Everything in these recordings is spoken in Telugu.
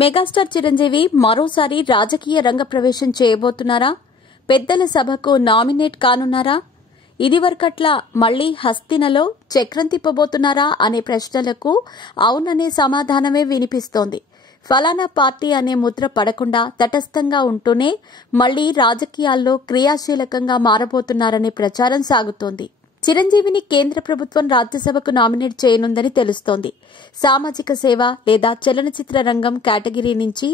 మెగాస్టార్ చిరంజీవి మరోసారి రాజకీయ రంగ ప్రవేశం చేయబోతున్నారా? పెద్దల సభకు నామినేట్ కానున్నారా? ఇదివరకట్లా మళ్లీ హస్తినలో చక్రం తిప్పబోతున్నారా అనే ప్రశ్నలకు అవుననే సమాధానమే వినిపిస్తోంది. ఫలానా పార్టీ అనే ముద్ర పడకుండా తటస్థంగా ఉంటూనే మళ్లీ రాజకీయాల్లో క్రియాశీలకంగా మారబోతున్నారనే ప్రచారం సాగుతోంది. చిరంజీవిని కేంద్ర ప్రభుత్వం రాజ్యసభకు నామినేట్ చేయనుందని తెలుస్తోంది. సామాజిక సేవ లేదా చలనచిత్ర రంగం కేటగిరీ నుంచి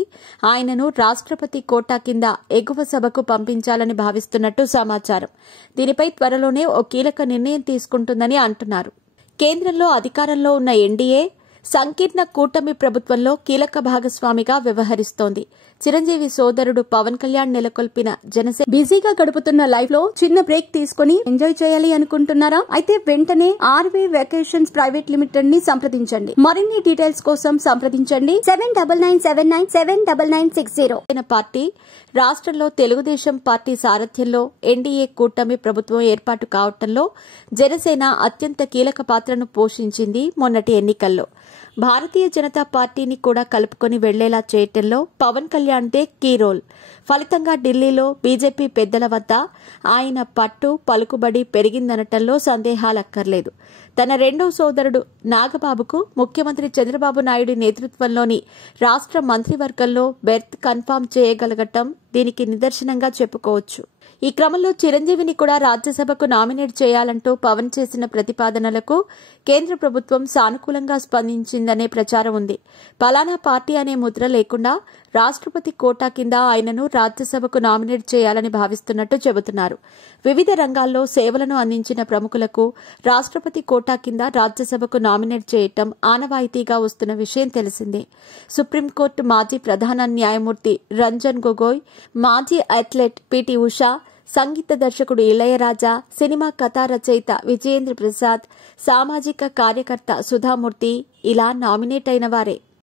ఆయనను రాష్ట్రపతి కోటా కింద ఎగువ సభకు పంపించాలని భావిస్తున్నట్టు సమాచారం. దీనిపై త్వరలోనే ఓ కీలక నిర్ణయం తీసుకుంటుందని అంటున్నారు. కేంద్రంలో అధికారంలో ఉన్న ఎన్డీఏ సంకీర్ణ కూటమి ప్రభుత్వంలో కీలక భాగస్వామిగా వ్యవహరిస్తోంది. చిరంజీవి సోదరుడు పవన్ కళ్యాణ్ నెలకొల్పిన జనసేన బిజీగా గడుపుతున్న లైఫ్ లో చిన్న బ్రేక్ తీసుకుని ఎంజాయ్ చేయాలి అనుకుంటున్నారా? అయితే వెంటనే ఆర్వే వెకేషన్స్ ప్రైవేట్ లిమిటెడ్ ని సంప్రదించండి. మరిన్ని డీటెయిల్స్ కోసం సంప్రదించండి 7997979960. పార్టీ రాష్ట్రంలో తెలుగుదేశం పార్టీ సారథ్యంలో ఎన్డీఏ కూటమి ప్రభుత్వం ఏర్పాటు కావడంలో జనసేన అత్యంత కీలక పాత్రను పోషించింది. మొన్నటి ఎన్నికల్లో భారతీయ జనతా పార్టీని కూడా కలుపుకొని వెళ్లేలా చేయటంలో పవన్ కళ్యాణ్దే కీ రోల్. ఫలితంగా ఢిల్లీలో బీజేపీ పెద్దల వద్ద ఆయన పట్టు పలుకుబడి పెరిగిందనటంలో సందేహాలక్కర్లేదు. తన రెండో సోదరుడు నాగబాబుకు ముఖ్యమంత్రి చంద్రబాబు నాయుడు నేతృత్వంలోని రాష్ట్ర మంత్రివర్గంలో బెర్త్ కన్ఫర్మ్ చేయగలగటం దీనికి నిదర్శనంగా చెప్పుకోవచ్చు. ఈ క్రమంలో చిరంజీవిని కూడా రాజ్యసభకు నామినేట్ చేయాలంటూ పవన్ చేసిన ప్రతిపాదనలకు కేంద్ర ప్రభుత్వం సానుకూలంగా స్పందించిందనే ప్రచారం ఉంది. పలానా పార్టీ అనే ముద్ర లేకుండా రాష్ట్రపతి కోటా కింద ఆయనను రాజ్యసభకు నామినేట్ చేయాలని భావిస్తున్నట్టు చెబుతున్నారు. వివిధ రంగాల్లో సేవలను అందించిన ప్రముఖులకు రాష్ట్రపతి కోటా కింద రాజ్యసభకు నామినేట్ చేయటం ఆనవాయితీగా వస్తున్న విషయం తెలిసిందే. సుప్రీంకోర్టు మాజీ ప్రధాన న్యాయమూర్తి రంజన్ గొగోయ్, మాజీ అథ్లెట్ పీటీ ఉషా, సంగీత దర్శకుడు ఇళయరాజా, సినిమా కథా రచయిత విజయేంద్ర ప్రసాద్, సామాజిక కార్యకర్త సుధామూర్తి ఇలా నామినేట్ అయిన వారే.